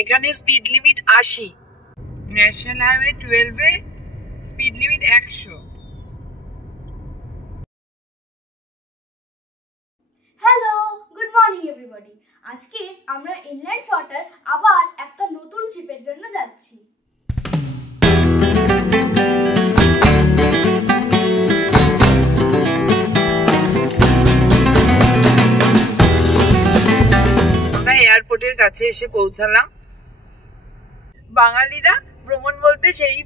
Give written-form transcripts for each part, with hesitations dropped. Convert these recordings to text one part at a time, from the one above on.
এখানে speed limit 80, national highway 12-এ speed limit 100। Hello, good morning everybody. আজকে আমরা ইনল্যান্ড ওয়াটার আবার একটা নতুন ট্রিপের জন্য যাচ্ছি। আমরা এয়ারপোর্টের কাছে এসে পৌঁছালাম। বাঙালিরা ভ্রমণ বলতে সেই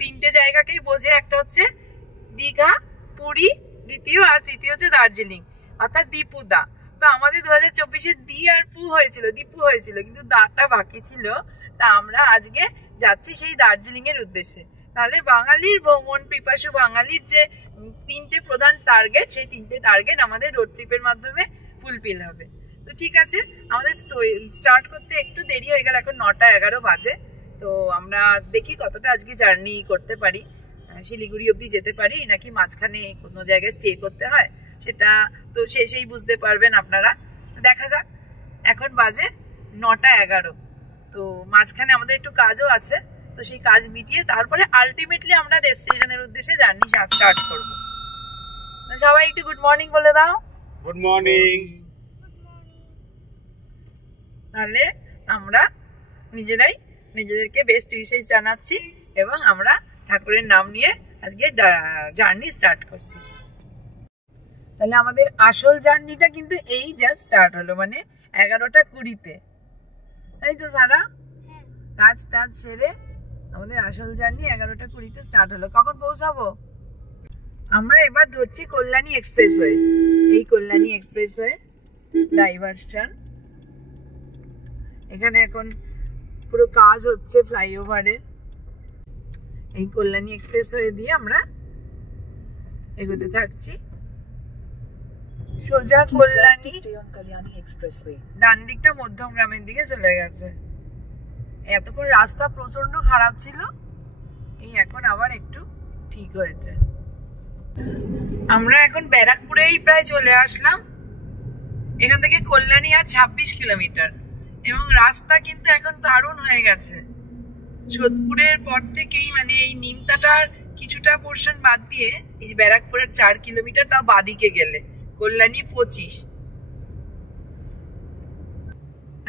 3টে জায়গাকেই বোঝে, একটা হচ্ছে দীঘা, পুরী দ্বিতীয়, আর তৃতীয় হচ্ছে দার্জিলিং, অর্থাৎ দীপুদা। তো আমাদের 2024-এ দীপু হয়েছিল, কিন্তু দাটা বাকি ছিল। তা আমরা আজকে যাচ্ছি সেই দার্জিলিং এর উদ্দেশ্যে। তাহলে বাঙালির ভ্রমণ পিপাসু বাঙালির যে 3টে প্রধান টার্গেট, সেই 3টে টার্গেট আমাদের রোড ট্রিপের মাধ্যমে ফুলফিল হবে। তো ঠিক আছে, আমাদের স্টার্ট করতে একটু দেরি হয়ে গেল, এখন 9টা 11 বাজে। তো আমরা দেখি কতটা আজকে জার্নি করতে পারি, শিলিগুড়ি অবধি যেতে পারি নাকি মাঝখানে কোনো জায়গায় স্টে করতে হয়, সেটা তো শেষেই বুঝতে পারবেন আপনারা। দেখা যাক। এখন বাজে 9টা 11। তো মাঝখানে আমাদের একটু কাজও আছে, তো সেই কাজ মিটিয়ে তারপরে আলটিমেটলি আমরা ডেস্টিনেশনের উদ্দেশ্যে জার্নি স্টার্ট করবো। সবাই একটু গুড মর্নিং বলে দাও। Good morning. তাহলে আমরা নিজেদেরকে বেস্ট উইশেস জানাচ্ছি এবং আমরা ঠাকুরের নাম নিয়ে আজকে জার্নি স্টার্ট করছি। তাহলে আমাদের আসল জার্নিটা কিন্তু এই জাস্ট স্টার্ট হলো, মানে 11টা 20-তে, তাই তো সারা? কাজ টাজ সেরে আমাদের আসল জার্নি 11টা 20-তে স্টার্ট হলো। কখন পৌঁছাবো? আমরা এবার ধরছি কল্যাণী এক্সপ্রেসওয়ে। এই কল্যাণী এক্সপ্রেসওয়ে ডাইভারশন, এখানে এখন পুরো কাজ হচ্ছে ফ্লাইওভারের। এই কল্যাণী এক্সপ্রেসওয়ে দিয়ে আমরা এগোতে থাকছি সোজা কল্যাণী এক্সপ্রেসওয়ে। ডান দিকটা মধ্যমগ্রামের দিকে চলে গেছে। এতক্ষণ রাস্তা প্রচন্ড খারাপ ছিল, এই এখন আবার একটু ঠিক হয়েছে। আমরা এখন ব্যারাকপুরেই প্রায় চলে আসলাম। এখান থেকে কল্যাণী আর 26 কিলোমিটার, এবং রাস্তা কিন্তু এখন দারুণ হয়ে গেছে। সোদপুরের পর থেকেই, মানে এই নিমতাটার কিছুটা পোর্শন বাদ দিয়ে এই ব্যারাকপুরের 4 কিলোমিটার, তাও বাদিকে গেলে কল্যাণী 25।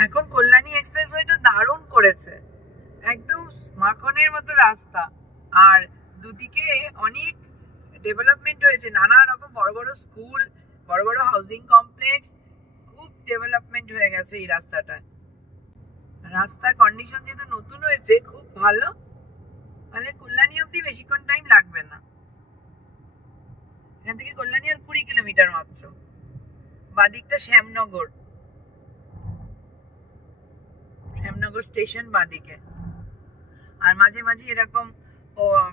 এখন কল্যাণী এক্সপ্রেসওয়েটা দারুণ করেছে, একদম মাখনের মতো রাস্তা, আর দুদিকে অনেক ডেভেলপমেন্ট হয়েছে, নানা রকম বড় বড় স্কুল, বড় বড় হাউজিং কমপ্লেক্স, খুব ডেভেলপমেন্ট হয়ে গেছে এই রাস্তাটায়। রাস্তার কন্ডিশন যেহেতু নতুন হয়েছে, খুব ভালো। মানে কল্যাণী অব্দি বেশিক্ষণ টাইম লাগবে না। এখান থেকে কল্যাণী আর 20 কিলোমিটার মাত্র। বাদিকটা শ্যামনগর স্টেশন বাদিকে, আর মাঝে মাঝে এরকম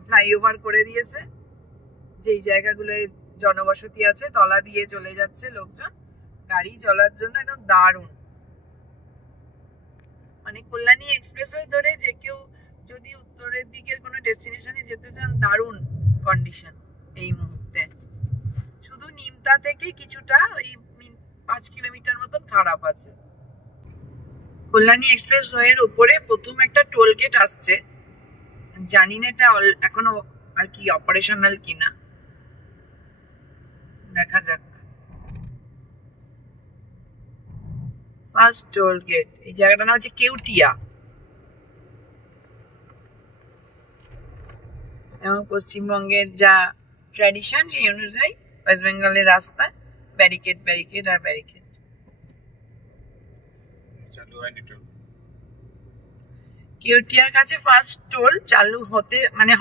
ফ্লাইওভার করে দিয়েছে, যেই জায়গাগুলোয় জনবসতি আছে তলা দিয়ে চলে যাচ্ছে লোকজন, গাড়ি চলার জন্য একদম দারুণ। মানে কল্যাণী এক্সপ্রেসওয়ে ধরে যে কেউ যদি উত্তরের দিকের কোনো ডেস্টিনেশনে যেতে চান, দারুণ কন্ডিশন এই মুহূর্তে। শুধু নিমতা থেকে কিছুটা ওই 5 কিলোমিটার মতন খারাপ আছে। কল্যাণী এক্সপ্রেসওয়ের উপরে প্রথম একটা টোল গেট আসছে, জানি না এটা এখনো আর কি অপারেশনাল কিনা, দেখা যাক। ফার্স্ট টোল গেট, এই জায়গাটার নাম হচ্ছে কেউটিয়া, এবং পশ্চিমবঙ্গের যা ট্র্যাডিশন সেই অনুযায়ী ওয়েস্ট বেঙ্গলের রাস্তা ব্যারিকেড আর ব্যারিকেড। কেউটিয়ার কাছে ফার্স্ট টোল চালু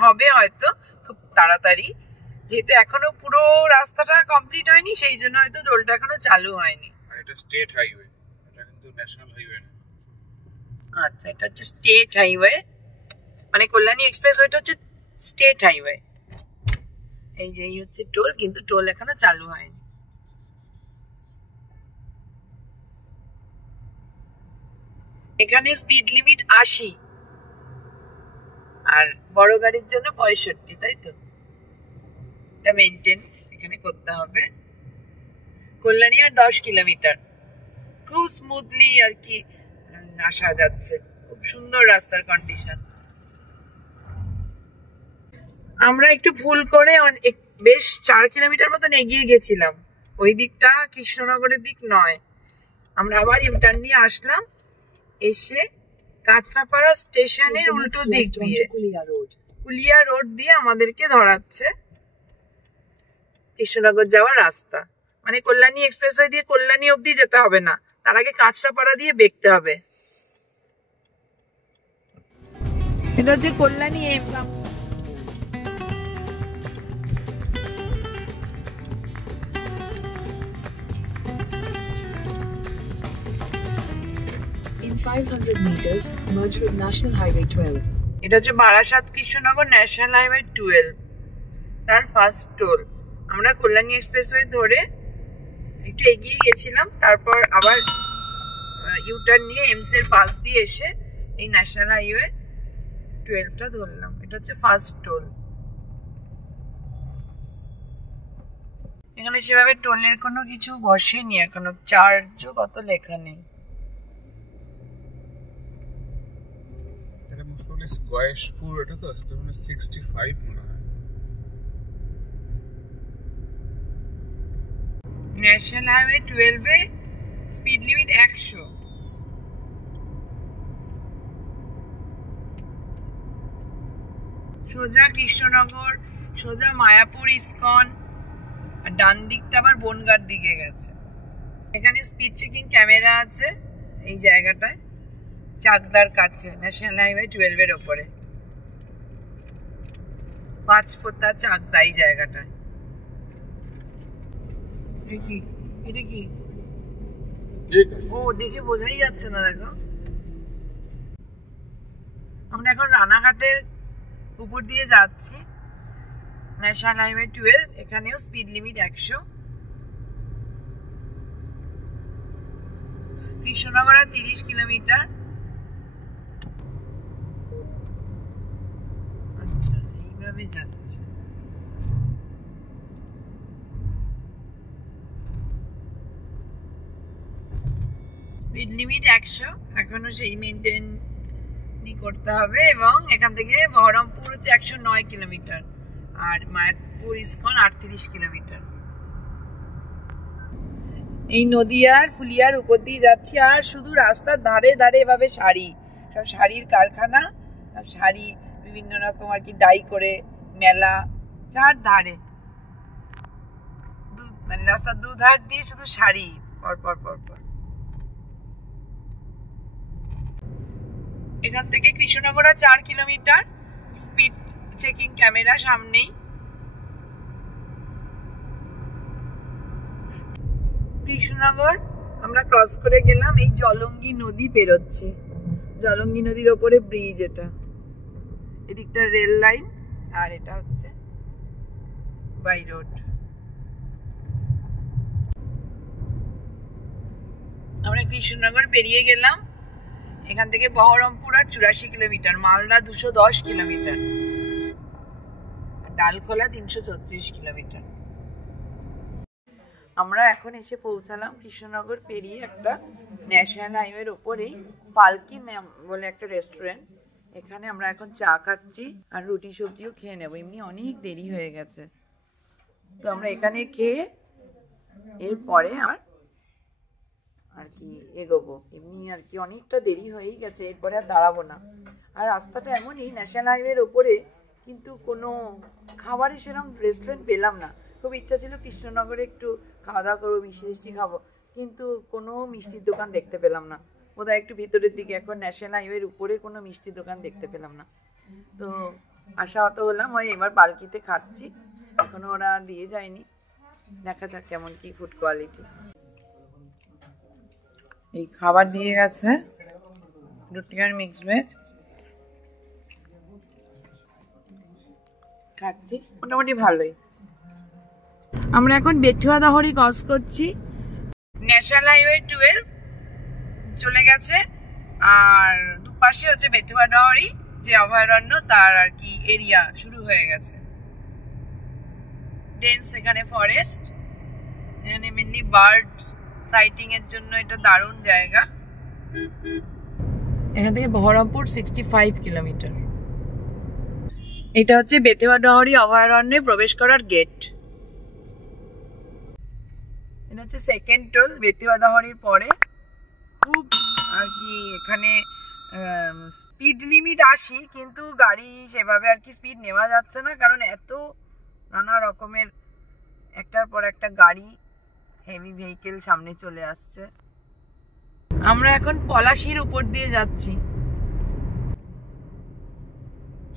হবে হয়তো খুব তাড়াতাড়ি, যেহেতু এখনো পুরো রাস্তাটা কমপ্লিট হয়নি, সেই জন্য হয়তো টোলটা এখনো চালু হয়নি। আর এটা স্টেট হাইওয়ে, এটা কিন্তু ন্যাশনাল হাইওয়ে না। আচ্ছা, এটা হচ্ছে স্টেট হাইওয়ে, মানে কল্যাণী এক্সপ্রেসওয়েটা হচ্ছে স্টেট হাইওয়ে। এই যে হচ্ছে টোল, কিন্তু টোল এখনো চালু হয়নি। এখানে স্পিড লিমিট 80, আর বড় গাড়ির জন্য 65, তাই তো? এটা মেনটেন এখানে করতে হবে। কল্যাণী আর 10 কিলোমিটার, খুব স্মুথলি আর কি আসা যাচ্ছে। খুব সুন্দর রাস্তার কন্ডিশন। আমরা একটু ভুল করে বেশ 4 কিলোমিটার মতন এগিয়ে গেছিলাম, ওই দিকটা কৃষ্ণনগরের দিক নয়। আমরা আবার ইউটার্ন নিয়ে আসলাম, এসে কাঁচরাপাড়া স্টেশনের উল্টো দিক দিয়ে কুলিয়া রোড দিয়ে আমাদেরকে ধরাচ্ছে কৃষ্ণনগর যাওয়ার রাস্তা। মানে কল্যাণী এক্সপ্রেসওয়ে দিয়ে কল্যাণী অবধি যেতে হবে না, তার আগে কাঁচরাপাড়া দিয়ে বেঁকতে হবে। এটা হচ্ছে Kalyani In 500 meters, merge with National Highway 12. এটা হচ্ছে বারাসাত কৃষ্ণনগর ন্যাশনাল হাইওয়ে 12, তার ফার্স্ট টোল। আমরা কল্যাণী এক্সপ্রেসওয়ে ধরে একটু এগিয়ে গেছিলাম, তারপর আবার ইউটার্ন নিয়ে এমস এর পাশ দিয়ে এসে এই ন্যাশনাল হাইওয়ে 12টা ধরলাম। এটা হচ্ছে ফার্স্ট টোল। এখানে সেভাবে টোলের কোনো কিছু বসেনি এখনো, চার্জও কত লেখা নেই। গয়েশপুর, এটা তো 65 মনে হয়। ন্যাশনাল হাইওয়ে 12 এ স্পিড লিমিট 100। সোজা কৃষ্ণনগর, সোজা মায়াপুর ইস্কন, আর ডান দিকটা আবার বনগাঁর দিকে গেছে। এখানে স্পিড চেকিং ক্যামেরা আছে এই জায়গাটায়, চাকদার কাছে, ন্যাশনাল হাইওয়ে 12 এর ওপরে, পাঁচপোতা চাকদা এই জায়গাটায়। এটা কি ও দেখে বোঝাই যাচ্ছে না। দেখো, আমরা এখন রানাঘাটের উপর দিয়ে যাচ্ছি, ন্যাশনাল হাইওয়ে 12। এখানেও স্পিড লিমিট 100। কৃষ্ণনগর 30 কিলোমিটার। আচ্ছা, এইভাবে যাচ্ছে। স্পিড লিমিট 100, এখনো সেই মেনটেন করতে হবে। এবং এখান থেকে বহরমপুর হচ্ছে 109 কিলোমিটার, আর মায়াপুর ইস্কন 38 কিলোমিটার। এই নদিয়ার ফুলিয়ার উপর দিয়ে যাচ্ছি, আর শুধু রাস্তার ধারে ধারে এভাবে শাড়ি, সব শাড়ির কারখানা, সব শাড়ি বিভিন্ন রকম আর কি ডাই করে, মেলা চার ধারে, মানে রাস্তার দুধার দিয়ে শুধু শাড়ি পরপর পরপর। এখান থেকে Krishnanagar 4 kilometre, speed checking camera সামনেই। কৃষ্ণনগর আমরা ক্রস করে গেলাম, এই জলঙ্গি নদী পেরোচ্ছে, জলঙ্গি নদীর ওপরে ব্রিজ। এটা এদিকটা রেল লাইন, আর এটা হচ্ছে বাই রোড। আমরা কৃষ্ণনগর পেরিয়ে গেলাম। এখান থেকে বহরমপুর আর 84 kilometre, Malda 210 kilometre, Dalkhola 334 kilometre. আমরা এখন এসে পৌঁছালাম কৃষ্ণনগর পেরিয়ে একটা ন্যাশনাল হাইওয়ের ওপরেই পালকি বলে একটা রেস্টুরেন্ট। এখানে আমরা এখন চা খাচ্ছি আর রুটি সবজিও খেয়ে নেবো, এমনি অনেক দেরি হয়ে গেছে। তো আমরা এখানে খেয়ে এরপরে আর কি এগোবো, এমনি আর কি অনেকটা দেরি হয়েই গেছে, এরপরে আর দাঁড়াবো না। আর রাস্তাটা এমনই ন্যাশনাল হাইওয়ের ওপরে, কিন্তু কোনো খাবারের সেরকম রেস্টুরেন্ট পেলাম না। খুব ইচ্ছা ছিল কৃষ্ণনগরে একটু খাওয়া দাওয়া করবো, মিষ্টি খাবো, কিন্তু কোনো মিষ্টির দোকান দেখতে পেলাম না। বোধহয় একটু ভিতরের দিকে, এখন ন্যাশনাল হাইওয়ের উপরে কোনো মিষ্টির দোকান দেখতে পেলাম না। তো আশাহত হলাম, ওই এবার পালকিতে খাচ্ছি, এখনো ওরা দিয়ে যায়নি, দেখা যাক কেমন কি ফুড কোয়ালিটি। এই খাবার দিয়ে গেছে, রুটি আর মিক্স ভেজ খাচ্ছি, মোটামুটি ভালোই। আমরা এখন বেথুয়া দহরি ক্রস করছি, ন্যাশনাল হাইওয়ে 12 চলে গেছে, আর দুপাশে হচ্ছে বেথুয়া দহরি যে অভয়ারণ্য, তার আর কি এরিয়া শুরু হয়ে গেছে। ডেন্স এখানে ফরেস্ট, এখানে মেনলি বার্ড সাইটিং এর জন্য এটা দারুণ জায়গা। এখান থেকে বহরমপুর 65 কিলোমিটার। এটা হচ্ছে বেতেওয়া ডহরি অভয়ারণ্যে প্রবেশ করার গেট। এটা হচ্ছে সেকেন্ড টোল বেতেওয়া ডহরির পরে। খুব আর কি এখানে স্পিড লিমিট 80, কিন্তু গাড়ি সেভাবে আর কি স্পিড নেওয়া যাচ্ছে না, কারণ এত নানা রকমের একটার পর একটা গাড়ি হেভি ভেহিকেল সামনে চলে আসছে। আমরা এখন পলাশির উপর দিয়ে যাচ্ছি।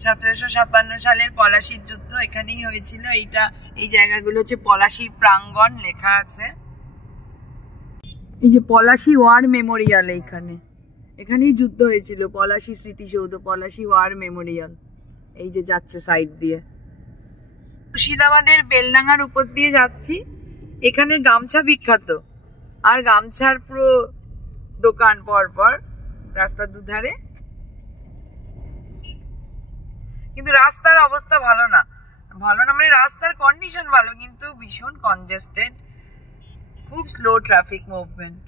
1757 সালের পলাশির যুদ্ধ এখানেই হয়েছিল। এই জায়গাগুলো হচ্ছে পলাশির প্রাঙ্গণ লেখা আছে। এই যে পলাশি ওয়ার মেমোরিয়াল, এখানেই যুদ্ধ হয়েছিল। পলাশি স্মৃতিসৌধ, পলাশি ওয়ার মেমোরিয়াল এই যে যাচ্ছে সাইড দিয়ে। মুর্শিদাবাদের বেলডাঙ্গার উপর দিয়ে যাচ্ছি। এখানে গামছা বিখ্যাত, আর গামছার পুরো দোকান পর রাস্তার দুধারে। কিন্তু রাস্তার অবস্থা ভালো না মানে রাস্তার কন্ডিশন ভালো, কিন্তু ভীষণ কনজেস্টেড, খুব slow traffic movement.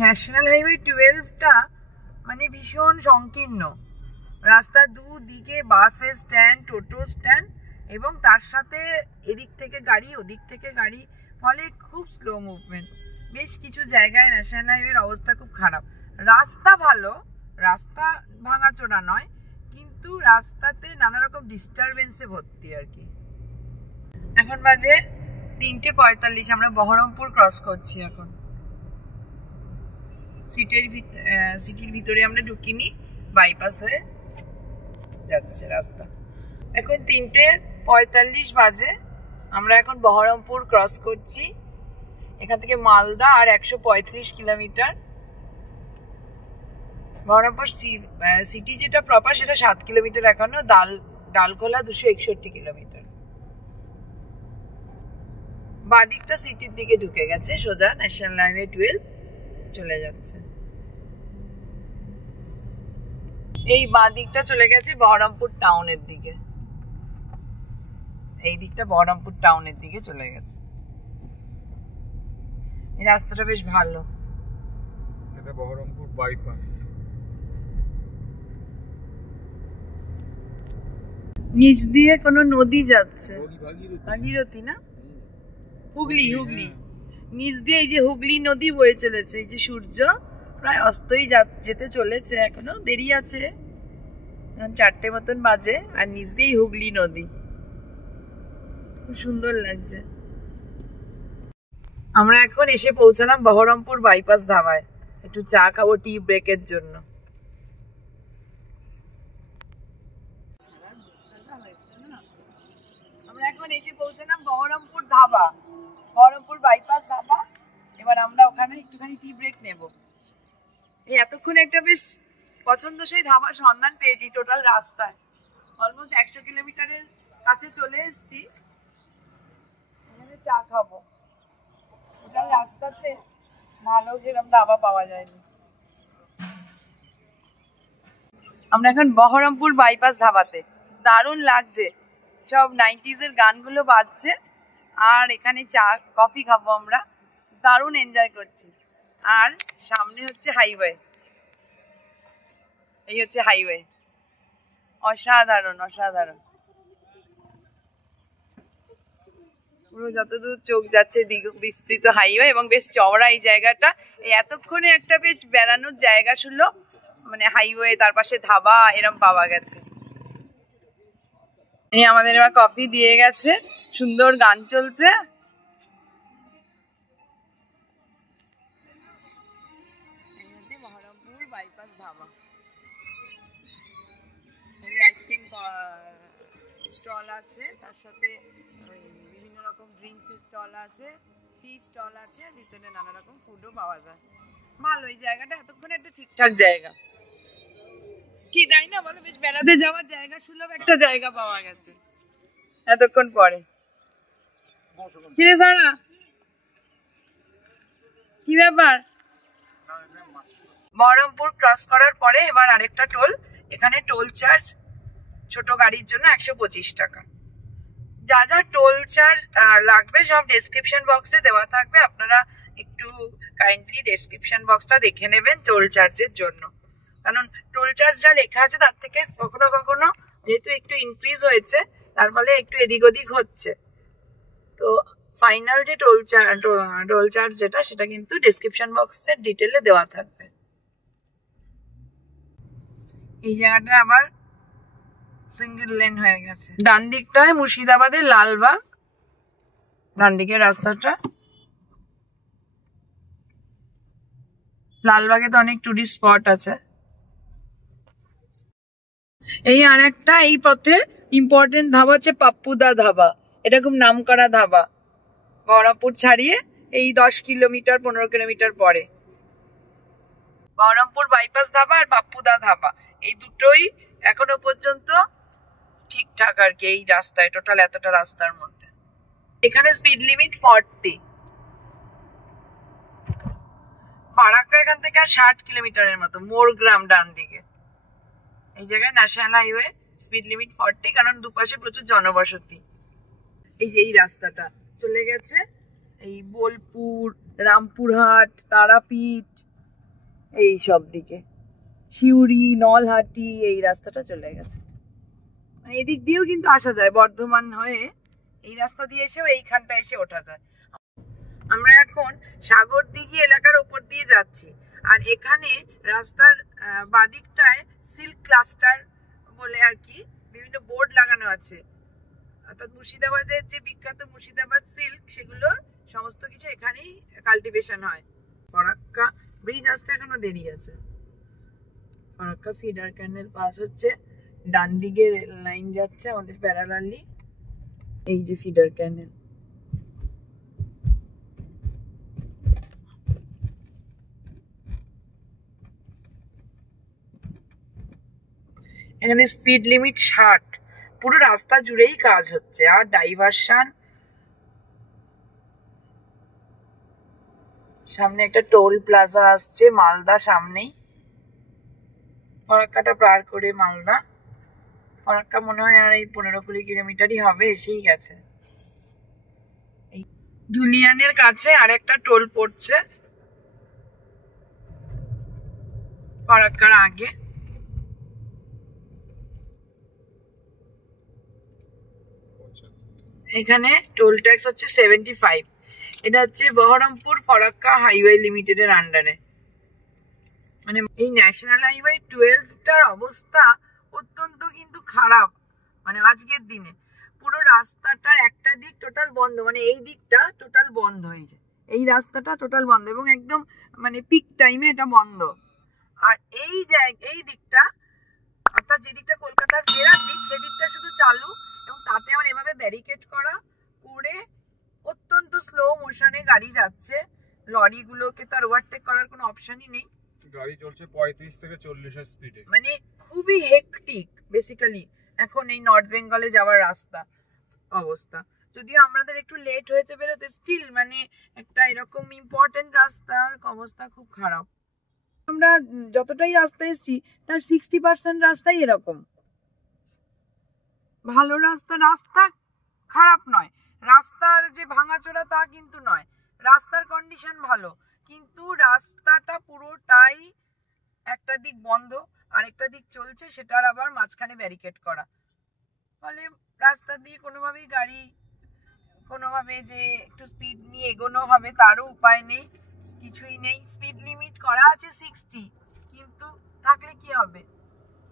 National highway 12টা মানে ভীষণ সংকীর্ণ। রাস্তার দুদিকে বাসের স্ট্যান্ড, টোটো স্ট্যান্ড, এবং তার সাথে এদিক থেকে গাড়ি ওদিক থেকে গাড়ি, ফলে খুব স্লো মুভমেন্ট। বেশ কিছু জায়গায় ন্যাশনাল হাইওয়ের অবস্থা খুব খারাপ। রাস্তা ভালো, রাস্তা ভাঙাচোরা নয়, কিন্তু রাস্তাতে নানা রকম ডিস্টারবেন্সে ভর্তি আর কি। এখন বাজে 3:45, আমরা বহরমপুর ক্রস করছি এখন। সিটির ভিতরে আমরা ঢুকিনি, বাইপাস হয়ে যাচ্ছে রাস্তা। এখন 3:45 বাজে, আমরা এখন বহরমপুর ক্রস করছি। এখান থেকে মালদা আর 135 কিলোমিটার। বহরমপুর সিটি যেটা প্রপার সেটা 7 কিলোমিটার এখনো। ডালখোলা 261 কিলোমিটার। বাদিকটা সিটির দিকে ঢুকে গেছে, সোজা ন্যাশনাল হাইওয়ে 12 চলে যাচ্ছে। এই বাদিকটা চলে গেছে বহরমপুর টাউনের দিকে, এই দিকটা বহরমপুর টাউনের দিকে চলে গেছে। এই রাস্তাটা বেশ ভালো। এটা বহরমপুর বাইপাস। নিচ দিয়ে কোনো নদী যাচ্ছে, ভাগীরথী না, হুগলি। নিচ দিয়ে এই যে হুগলি নদী বয়ে চলেছে। এই যে সূর্য প্রায় অস্তই যেতে চলেছে, এখনো দেরি আছে, 4টে মতন বাজে, আর নিচ দিয়েই হুগলি নদী। খুব সুন্দর লাগছে। আমরা এখন এসে পৌঁছালাম বহরমপুর বাইপাস ধাবায়। একটু চা খাবো টি ব্রেকের জন্য। আমরা এখন এসে পৌঁছালাম বহরমপুর ধাবা, বহরমপুর বাইপাস ধাবা। এবার আমরা ওখানে একটুখানি টি ব্রেক নেব। এই এতক্ষণ একটা বেশ পছন্দসই ধাবার সন্ধান পেয়েছি টোটাল রাস্তায়। অলমোস্ট 100 কিলোমিটারের কাছে চলে এসেছি। এখানে চা খাবো। টোটাল রাস্তাতে ভালো যেরকম ধাবা পাওয়া যায়নি। আমরা এখন বহরমপুর বাইপাস ধাবাতে। দারুণ লাগছে, সব 90s এর গানগুলো বাজছে, আর এখানে চা কফি খাবো আমরা। দারুণ এনজয় করছি। আর সামনে হচ্ছে হাইওয়ে, এই হচ্ছে হাইওয়ে। অসাধারণ অসাধারণ, পুরো যতদূর চোখ যাচ্ছে বিস্তৃত হাইওয়ে, এবং বেশ চওড়া এই জায়গাটা। এই এতক্ষণে একটা বেশ বেড়ানোর জায়গা ছিল, মানে হাইওয়ে, তার পাশে ধাবা, এরম পাওয়া গেছে। এই আমাদের এবার কফি দিয়ে গেছে, সুন্দর গান চলছে। এই হচ্ছে Baharampur bypass dhaba. Ice cream stall আছে, তার সাথে বিভিন্ন রকম ড্রিঙ্কসের স্টল আছে, টি স্টল আছে, ভিতরে নানা রকম ফুডও পাওয়া যায়। ভালো এই জায়গাটা, এতক্ষণে একটা ঠিকঠাক জায়গা। কি তাই না বলো? বেশ বেড়াতে যাওয়ার জায়গা সুলভ একটা জায়গা পাওয়া গেছে এতক্ষণ পরে। কিরে সারা, কি ব্যাপার? বহরমপুর ক্রস করার পরে এবার আরেকটা টোল। এখানে টোল চার্জ ছোট গাড়ির জন্য 125 টাকা। যা যা টোল চার্জ লাগবে সব ডেসক্রিপশন বক্সে দেওয়া থাকবে, আপনারা একটু কাইন্ডলি ডেসক্রিপশন বক্সটা দেখে নেবেন টোল চার্জের জন্য। কারণ টোল চার্জ যা লেখা আছে তার থেকে কখনো কখনো যেহেতু একটু ইনক্রিজ হয়েছে তার ফলে একটু এদিক ওদিক হচ্ছে। তো ফাইনাল যে টোল চার্জ যেটা সেটা কিন্তু ডেসক্রিপশন বক্সের ডিটেলে দেওয়া থাকবে। এই জায়গাটা আবার সিঙ্গেল লেন হয়ে গেছে। ডান দিকটায় মুর্শিদাবাদের লালবাগ, ডান দিকের রাস্তাটা। লালবাগে তো অনেক টুরিস্ট স্পট আছে। এই আর একটা এই পথে ইম্পর্টেন্ট ধাবা হচ্ছে পাপ্পুদা ধাবা। এটা খুব নামকরা ধাবা। বহরমপুর ছাড়িয়ে এই 10 কিলোমিটার 15 কিলোমিটার পরে বহরমপুর বাইপাস ধাবা আর পাপ্পুদা ধাবা, এই দুটোই এখনো পর্যন্ত ঠিকঠাক আর কি এই রাস্তায়, টোটাল এতটা রাস্তার মধ্যে। এখানে স্পিড লিমিট 40। ফারাক্কা এখান থেকে আর 60 কিলোমিটারের মতো, মোরগ্রাম ডান দিকে। এই জায়গায় ন্যাশনাল হাইওয়ে, স্পিড লিমিট 40, কারণ দুপাশে প্রচুর জনবসতি। এই যে এই রাস্তাটা চলে গেছে এই বোলপুর, রামপুরহাট, তারাপীঠ, এই সব দিকে, সিউড়ি, নলহাটি, এই রাস্তাটা চলে গেছে। মানে এদিক দিয়েও কিন্তু আসা যায়, বর্ধমান হয়ে এই রাস্তা দিয়ে এসেও এইখানটা এসে ওঠা যায়। আমরা এখন সাগরদিঘি এলাকার ওপর দিয়ে যাচ্ছি, আর এখানে রাস্তার বাদিকটায় সিল্ক ক্লাস্টার বলে আর কি বিভিন্ন বোর্ড লাগানো আছে। অর্থাৎ মুর্শিদাবাদের যে বিখ্যাত মুর্শিদাবাদ সিল্ক, সেগুলো সমস্ত কিছু এখানেই কাল্টিভেশন হয়। ফরাক্কা ব্রিজ আসতে এখনো দেরি আছে। ফরাক্কা ফিডার ক্যানেল পাস হচ্ছে, ডান দিকে রেল লাইন যাচ্ছে আমাদের প্যারালালি। এই যে ফিডার ক্যানেল, এখানে স্পিড লিমিট 60। পুরো রাস্তা জুড়েই কাজ হচ্ছে আর ডাইভারশন। সামনে একটা টোল প্লাজা আসছে, মালদা সামনেই। ফরাক্কাটা পার করে মালদা। ফরাক্কা মনে হয় আর এই 15-20 কিলোমিটারই হবে, এসেই গেছে। এই ধুলিয়ানের কাছে আর একটা টোল পড়ছে ফরাক্কার আগে। এখানে টোল ট্যাক্স হচ্ছে 75। এটা হচ্ছে বহরমপুর ফরাক্কা হাইওয়ে লিমিটেডের আন্ডারে। মানে এই ন্যাশনাল হাইওয়ে 12টার অবস্থা অত্যন্ত কিন্তু খারাপ। মানে আজকের দিনে পুরো রাস্তাটার একটা দিক টোটাল বন্ধ, মানে এই দিকটা টোটাল বন্ধ হয়েছে, এই রাস্তাটা টোটাল বন্ধ, এবং একদম মানে পিক টাইমে এটা বন্ধ। আর এই দিকটা, অর্থাৎ যে দিকটা কলকাতার ফেরার দিক, সেদিকটা শুধু চালু, এবং তাতে আমার এভাবে ব্যারিকেড করা করে অত্যন্ত স্লো মোশনে গাড়ি যাচ্ছে। লরিগুলোকে তো আর ওভারটেক করার কোনো অপশনই নেই। গাড়ি চলছে 35 থেকে 40 এর স্পিডে। মানে খুবই হেকটিক বেসিক্যালি এখন এই নর্থ বেঙ্গলে যাওয়ার রাস্তা অবস্থা। যদিও আমাদের একটু লেট হয়েছে বেরোতে, স্টিল মানে একটা এরকম ইম্পর্টেন্ট রাস্তার অবস্থা খুব খারাপ। আমরা যতটাই রাস্তায় এসেছি তার 60% রাস্তাই এরকম। ভালো রাস্তা খারাপ নয়, রাস্তার যে ভাঙাচোরা তা কিন্তু নয়, রাস্তার কন্ডিশন ভালো, কিন্তু রাস্তাটা পুরোটাই একটা দিক বন্ধ, আরেকটা দিক চলছে, সেটার আবার মাঝখানে ব্যারিকেড করা। ফলে রাস্তা দিয়ে কোনোভাবেই গাড়ি কোনোভাবে যে একটু স্পিড নিয়ে এগোনো হবে তারও উপায় নেই, কিছুই নেই। স্পিড লিমিট করা আছে 60, কিন্তু থাকলে কি হবে,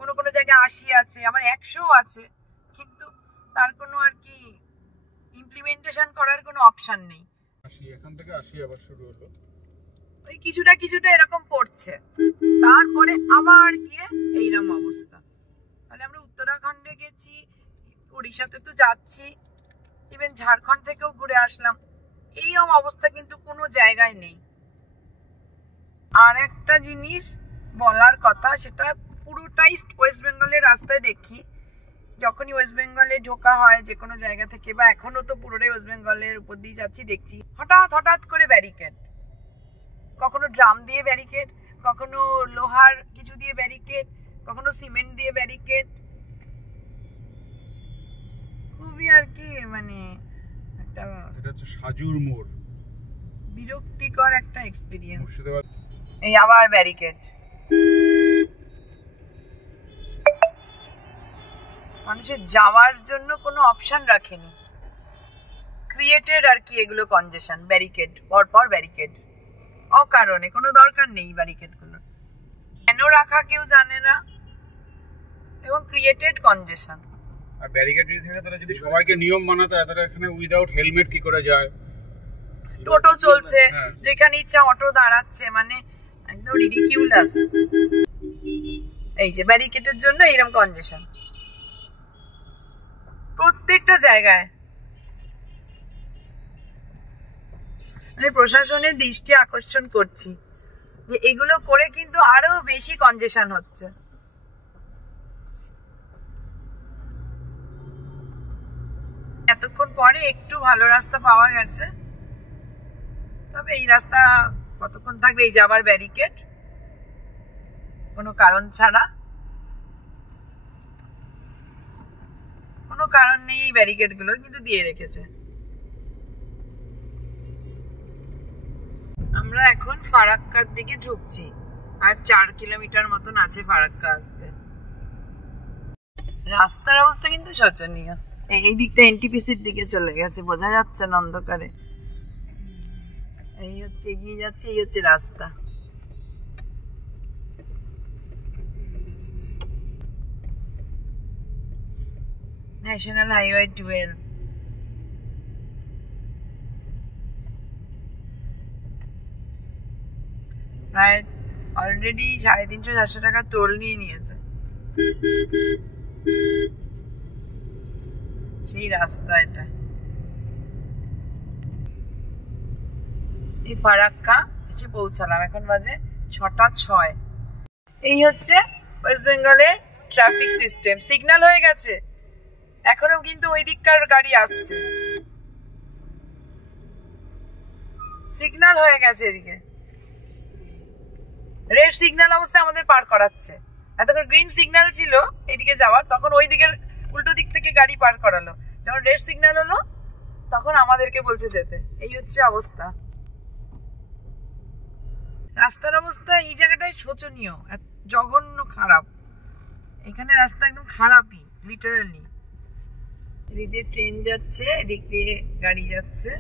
কোনো কোনো জায়গায় 80 আছে, আবার 100 আছে, কিন্তু তার কোনো আর কি ইমপ্লিমেন্টেশন করার কোনো অপশন নেই। 80 এখান থেকে 80 আবার শুরু হলো, ওই কিছুটা এরকম পড়ছে, তারপরে আবার গিয়ে এইরকম অবস্থা। তাহলে আমরা উত্তরাখণ্ডে গেছি, উড়িষ্যাতে তো যাচ্ছি, ইভেন ঝাড়খণ্ড থেকেও ঘুরে আসলাম, এইরকম অবস্থা কিন্তু কোনো জায়গায় নেই। আর একটা জিনিস বলার কথা, সেটা পুরোটাই ওয়েস্ট বেঙ্গলের রাস্তায় দেখি, যখনই ওয়েস্ট বেঙ্গলে ঢোকা হয় যে কোনো জায়গা থেকে, বা এখনো তো পুরোটাই ওয়েস্ট বেঙ্গলের উপর দিয়ে যাচ্ছি, দেখছি হঠাৎ করে ব্যারিকেড, কখনো ড্রাম দিয়ে ব্যারিকেড, কখনো লোহার কিছু দিয়ে ব্যারিকেড, কখনো সিমেন্ট দিয়ে ব্যারিকেড। খুবই আর কি মানে একটা, এটা হচ্ছে সাজুর মোড়, বিরক্তিকর একটা এক্সপিরিয়েন্স। মুর্শিদাবাদ। এই আবার ব্যারিকেড, মানুষের যাওয়ার জন্য কোনো অপশন রাখেনি, ক্রিয়েটেড আর কি এগুলো কনজেশন, ব্যারিকেড, পরপর ব্যারিকেড, অকারণে, কোনো দরকার নেই ব্যারিকেডগুলো, কেন রাখা কেউ জানে না, এবং ক্রিয়েটেড কনজেশন। আর ব্যারিকেড যদি থাকে তাহলে যদি সবাইকে নিয়ম মানাতে হয় তাহলে এখানে উইদাউট হেলমেট কি করে যায়? টোটো চলছে, যেখানে ইচ্ছা অটো দাঁড়াচ্ছে, মানে একদম রিডিকিউলাস। এই যে ব্যারিকেডের জন্য এরকম কনজেশন প্রত্যেকটা জায়গায়। মানে প্রশাসনের দৃষ্টি আকর্ষণ করছি যে এগুলো করে কিন্তু আরো বেশি কনজেশন হচ্ছে। এতক্ষণ পরে একটু ভালো রাস্তা পাওয়া গেছে, তবে এই রাস্তা কতক্ষণ থাকবে? এই যাবার ব্যারিকেড কোনো কারণ ছাড়া, কোনো কারণ নেই এই ব্যারিকেড গুলো কিন্তু দিয়ে রেখেছে। আমরা এখন ফারাক্কার দিকে ঢুকছি, আর 4 কিলোমিটার মতন আছে ফারাক্কা আসতে। রাস্তার অবস্থা কিন্তু শোচনীয়। এই দিকটা এনটিপিসির দিকে চলে গেছে, বোঝা যাচ্ছে না অন্ধকারে। এই হচ্ছে এগিয়ে যাচ্ছে, এই হচ্ছে রাস্তা। National highway 12। প্রায় অলরেডি 350-400 টাকা টোল নিয়ে নিয়েছে। সেই রাস্তা এটা। এই ফারাক্কা এসে পৌঁছালাম, এখন বাজে 6:06। এই হচ্ছে ওয়েস্ট বেঙ্গলের ট্রাফিক সিস্টেম। সিগন্যাল হয়ে গেছে, এখনো কিন্তু ওই দিককার গাড়ি আসছে। সিগন্যাল হয়ে গেছে, এদিকে রেড সিগন্যাল অবস্থায় আমাদের পার করাচ্ছে। এতক্ষণ গ্রিন সিগন্যাল ছিল এদিকে যাওয়ার, তখন ওই দিকের উল্টো দিক থেকে গাড়ি পার করালো। যখন রেড সিগন্যাল হলো তখন আমাদেরকে বলছে যেতে। এই হচ্ছে অবস্থা, রাস্তার অবস্থা এই জায়গাটায় শোচনীয়, জঘন্য খারাপ। এখানে রাস্তা একদম খারাপই, লিটারালি। এদিক দিয়ে ট্রেন যাচ্ছে, এদিক দিয়ে গাড়ি যাচ্ছে,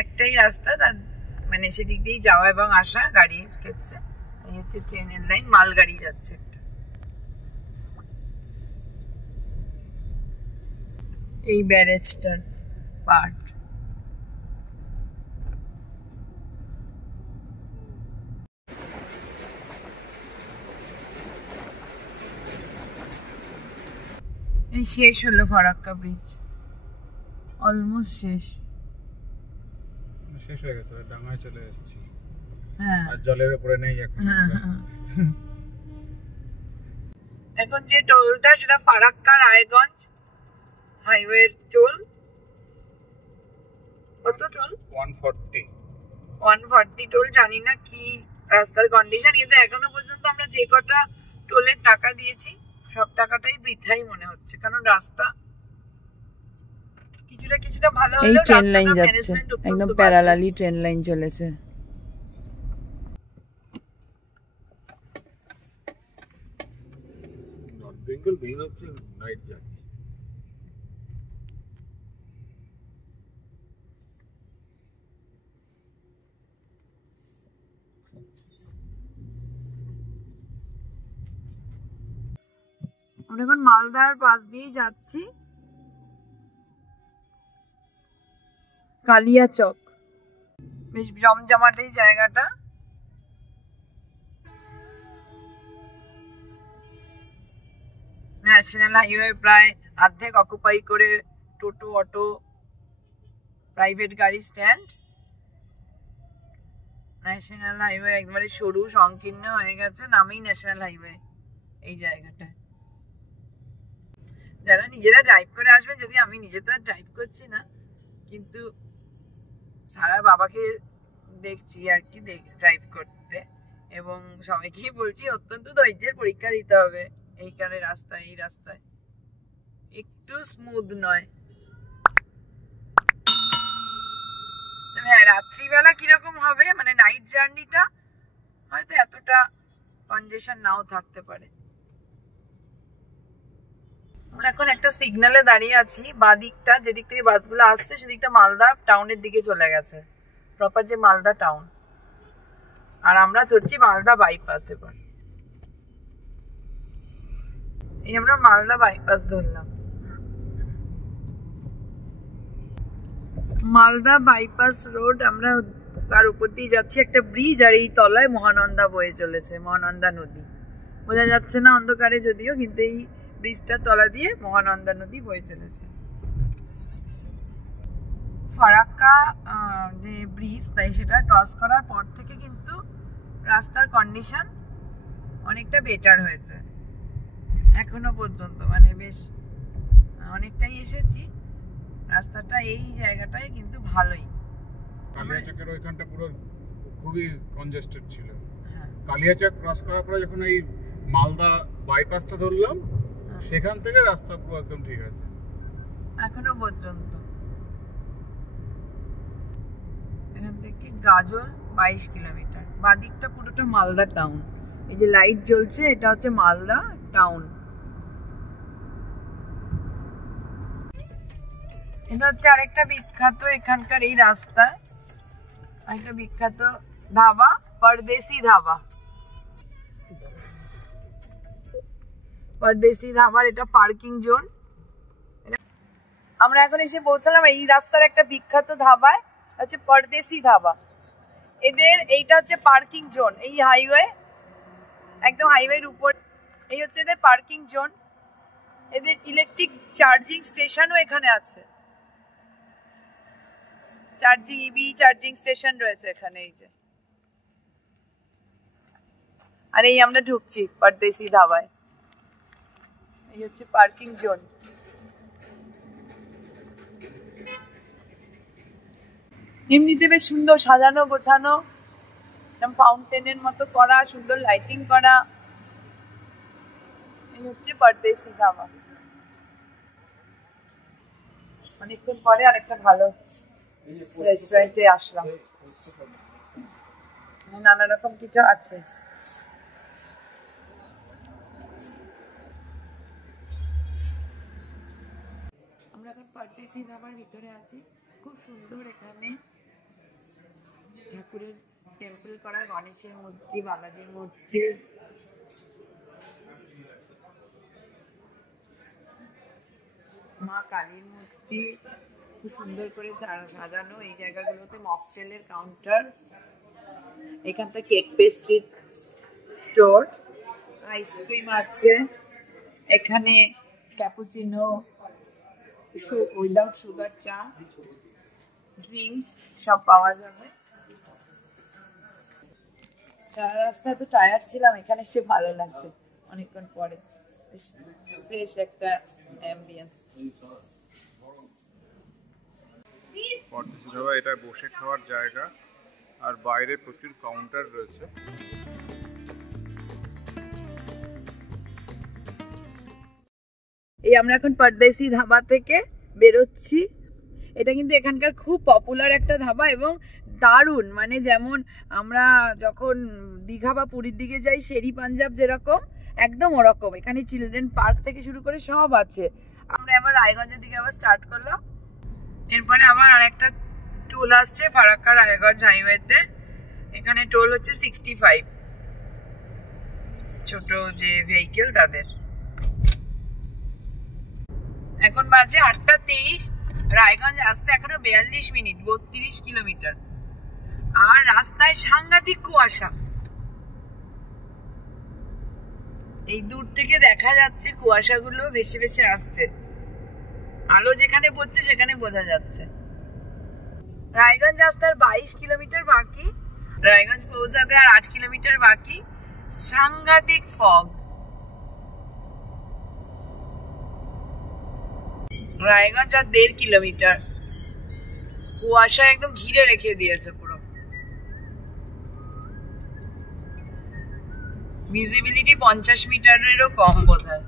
একটাই রাস্তা, তার মানে সেদিক দিয়েই যাওয়া এবং আসা গাড়ির ক্ষেত্রে। এই হচ্ছে ট্রেনের লাইন, মালগাড়ি যাচ্ছে একটা। এই ব্যারেজটার পার্ট। এই শেষ হলো ফারাক্কা ব্রিজ, অলমোস্ট শেষ। শেষ হয়ে গেছে, ডাঙায় চলে এসেছি। হ্যাঁ, আর জলের উপরে নেই এখন। এখন যে টোলটা সেটা ফারাক্কা রায়গঞ্জ হাইওয়ে টোল। কত টোল? 140 টোল। জানি না কি রাস্তার কন্ডিশন, কিন্তু এখনো পর্যন্ত আমরা যে কটা টোলের টাকা দিয়েছি সব টাকাটাই বৃথাই মনে হচ্ছে, কারণ রাস্তা কিছুটা ভালো হলো। এই ট্রেন লাইন যাচ্ছে, একদম প্যারালালি ট্রেন লাইন চলেছে। নর্থ বেঙ্গল মেইন হচ্ছে নাইট জার্নি। আমরা এখন মালদার পাশ দিয়েই যাচ্ছি, কালিয়াচক। বেশ জমজমাট এই জায়গাটা। ন্যাশনাল হাইওয়ে প্রায় অর্ধেক অকুপাই করে টোটো, অটো, প্রাইভেট গাড়ি স্ট্যান্ড। ন্যাশনাল হাইওয়ে একবারে সরু সংকীর্ণ হয়ে গেছে, নামেই ন্যাশনাল হাইওয়ে এই জায়গাটায়। যারা নিজেরা ড্রাইভ করে আসবেন, যদি আমি নিজে তো আর ড্রাইভ করছি না, কিন্তু সারা বাবাকে দেখছি আর কি ড্রাইভ করতে, এবং সবাইকেই বলছি অত্যন্ত ধৈর্যের পরীক্ষা দিতে হবে। এইখানে রাস্তায়, এই রাস্তায় একটু স্মুথ নয়। হ্যাঁ, রাত্রিবেলা কিরকম হবে, মানে নাইট জার্নিটা হয়তো এতটা কনজেশন নাও থাকতে পারে। আমরা এখন একটা সিগন্যালে দাঁড়িয়ে আছি, বাদিকটা যেদিক থেকে বাসগুলো আসছে সেদিকটা মালদা টাউনের দিকে চলে গেছে, প্রপার যে মালদা টাউন। আর আমরা ধরছি মালদা বাইপাস। এবার এই আমরা মালদা বাইপাস ধরলাম। মালদা বাইপাস রোড, আমরা তার উপর দিয়ে যাচ্ছি, একটা ব্রিজ, আর এই তলায় মহানন্দা বয়ে চলেছে, মহানন্দা নদী। বোঝা যাচ্ছে না অন্ধকারে যদিও, কিন্তু এই ব্রিজটার তলা দিয়ে মহানন্দা নদী বয়ে চলেছে। ফারাক্কা যে ব্রিজ, তাই সেটা ক্রস করার পর থেকে কিন্তু রাস্তার কন্ডিশন অনেকটা বেটার হয়েছে এখনো পর্যন্ত, মানে বেশ অনেকটাই এসেছি। রাস্তাটা এই জায়গাটায় কিন্তু ভালোই। কালিয়াচকের ওইখানটা পুরো খুবই কনজেস্টেড ছিল। হ্যাঁ, কালিয়াচক ক্রস করার পরে যখন এই মালদা বাইপাসটা ধরলাম, সেখান থেকে রাস্তা পুরো একদম ঠিক আছে এখনো পর্যন্ত। এখান থেকে গাজল 22 কিলোমিটার, বাদিকটা পুরোটা মালদা টাউন। এই যে লাইট জ্বলছে এটা হচ্ছে মালদা টাউন। এটা হচ্ছে আরেকটা বিখ্যাত এখানকার এই রাস্তা, একটা বিখ্যাত ধাবা, পরদেশি ধাবা। পরদেশি ধাবার এটা পার্কিং জোন। আমরা এখন এসে পৌঁছালাম এই রাস্তার একটা বিখ্যাত ধাবায়, হচ্ছে পরদেশি ধাবা। এদের এইটা হচ্ছে পার্কিং জোন, এই হাইওয়ে, একদম হাইওয়ের উপর। এই হচ্ছে এদের পার্কিং জোন। এদের ইলেকট্রিক চার্জিং স্টেশনও এখানে আছে, চার্জিং ইভি চার্জিং স্টেশন রয়েছে এখানে। এই যে, আর এই আমরা ঢুকছি পরদেশি ধাবায়। এই হচ্ছে পার্কিং জোন। এমনিতে বেশ সুন্দর সাজানো গোছানো, ফাউন্টেনের মতো করা, সুন্দর লাইটিং করা। এই হচ্ছে পরদেশি ধাবা। অনেকক্ষণ পরে আরেকটা ভালো রেস্টুরেন্টে আসলাম, নানা রকম কিছু আছে। আমরা এখন পরদেশি ধাবার ভিতরে আছি, খুব সুন্দর। এখানে ঠাকুরের টেম্পল করা, গণেশের মূর্তি, বালাজির মূর্তি, মা কালীর মূর্তি, খুব সুন্দর করে সাজানো। এই জায়গাগুলোতে মকটেলের কাউন্টার, এখানটা কেক পেস্ট্রি স্টোর, আইসক্রিম আছে এখানে, ক্যাপুচিনো, উইদাউট সুগার চা, ড্রিঙ্কস সব পাওয়া যাবে। সারা রাস্তা তো টায়ার্ড ছিলাম, এখানে এসে ভালো লাগছে অনেকক্ষণ পরে, ফ্রেশ একটা অ্যাম্বিয়েন্স। পরদেশি ধাবা, এটা বসে খাওয়ার জায়গা, আর বাইরে প্রচুর কাউন্টার রয়েছে। এই আমরা এখন পরদেশি ধাবা থেকে বেরোচ্ছি। এটা কিন্তু এখানকার খুব পপুলার একটা ধাবা এবং দারুণ, মানে যেমন আমরা যখন দীঘা বা পুরীর দিকে যাই শেরি পাঞ্জাব যেরকম, একদম ওরকম। এখানে চিলড্রেন পার্ক থেকে শুরু করে সব আছে। আমরা আবার রায়গঞ্জের দিকে আবার স্টার্ট করলাম। এরপরে আবার আরেকটা টোল আসছে ফারাক্কা রায়গঞ্জ হাইওয়েতে, এখানে টোল হচ্ছে 65, ছোট যে ভেহিকেল তাদের। এখন বাজে 8:23, রায়গঞ্জ আসতে এখনো 42 মিনিট, 32 কিলোমিটার। আর রাস্তায় সাংঘাতিক কুয়াশা, এই দূর থেকে দেখা যাচ্ছে কুয়াশাগুলো ভেসে ভেসে আসছে, আলো যেখানে পড়ছে সেখানে বোঝা যাচ্ছে। রায়গঞ্জ আসতে আর 22 কিলোমিটার বাকি, রায়গঞ্জ পৌঁছাতে আর 8 কিলোমিটার বাকি। সাংঘাতিক ফগ, রায়গঞ্জ আর 1.5 কিলোমিটার, কুয়াশা একদম ঘিরে রেখে দিয়েছে পুরো। ভিজিবিলিটি 50 মিটারেরও কম বোধহয়।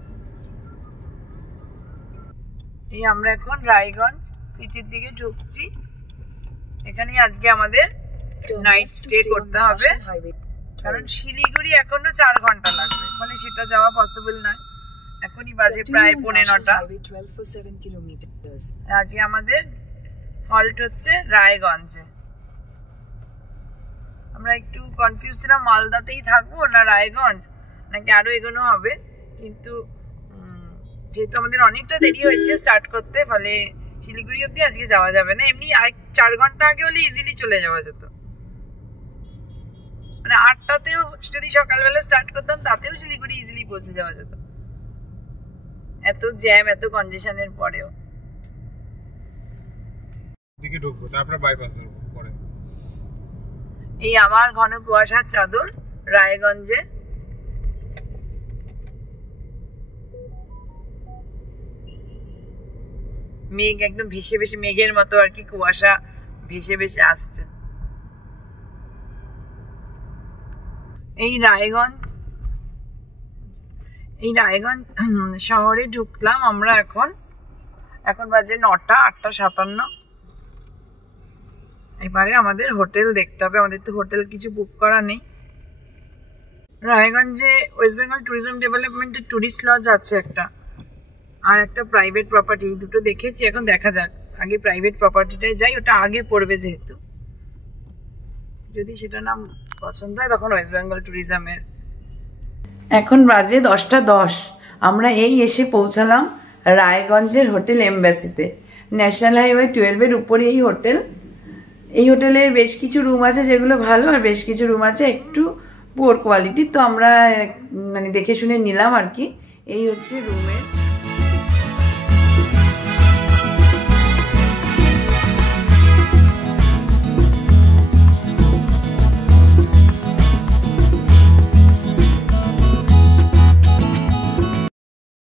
এই আমরা এখন রায়গঞ্জ সিটির দিকে ঢুকছি। এখানেই আজকে আমাদের নাইট স্টে করতে হবে। কারণ শিলিগুড়ি এখনো 4 ঘন্টা লাগবে, ফলে সেটা যাওয়া পসিবল নয়। এখনই বাজে প্রায় 9:45। আজকে আমাদের হল্ট হচ্ছে রায়গঞ্জে। আমরা একটু কনফিউজ ছিলাম মালদাতেই থাকবো না রায়গঞ্জ নাকি আরো এগোনো হবে, কিন্তু যেহেতু আমাদের অনেকটা দেরি হয়েছে স্টার্ট করতে, ফলে শিলিগুড়ি অব্দি আজকে যাওয়া যাবে না। এমনি 4 ঘন্টা আগে হলে ইজিলি চলে যাওয়া যেত, মানে 8টাতেও যদি সকালবেলা স্টার্ট করতাম তাতেও শিলিগুড়ি ইজিলি পৌঁছে যাওয়া যেত, এত জ্যাম এত কনজেশনের পরেও। দিকে ঢুকবো, তারপরে বাইপাস ধরবো পরে। এই আমার ঘন কুয়াশার চাদর রায়গঞ্জে। মেঘ একদম ভেসে ভেসে, মেঘের মতো আর কি কুয়াশা ভেসে ভেসে আসছে। এই রায়গঞ্জ শহরে ঢুকলাম আমরা। এখন বাজে 9টা, 8:57। এবারে আমাদের হোটেল দেখতে হবে, আমাদের তো হোটেল কিছু বুক করা নেই। রায়গঞ্জে ওয়েস্ট বেঙ্গল ট্যুরিজম ডেভেলপমেন্টের ট্যুরিস্ট লজ আছে একটা, আর একটা প্রাইভেট প্রপার্টি, দুটো দেখেছি। এখন দেখা যাক, আগে প্রাইভেট প্রপার্টিটায় যাই, ওটা আগে পড়বে যেহেতু। যদি সেটা নাম পছন্দ হয় তখন ওয়েস্ট বেঙ্গল ট্যুরিজমের। এখন বাজে 10:10। আমরা এই এসে পৌঁছালাম রায়গঞ্জের হোটেল এমবাসিতে। ন্যাশনাল হাইওয়ে 12-এর উপরে এই হোটেল। এই হোটেলের বেশ কিছু রুম আছে যেগুলো ভালো, আর বেশ কিছু রুম আছে একটু পুয়ার কোয়ালিটির। তো আমরা মানে দেখে শুনে নিলাম আর কি। এই হচ্ছে রুমের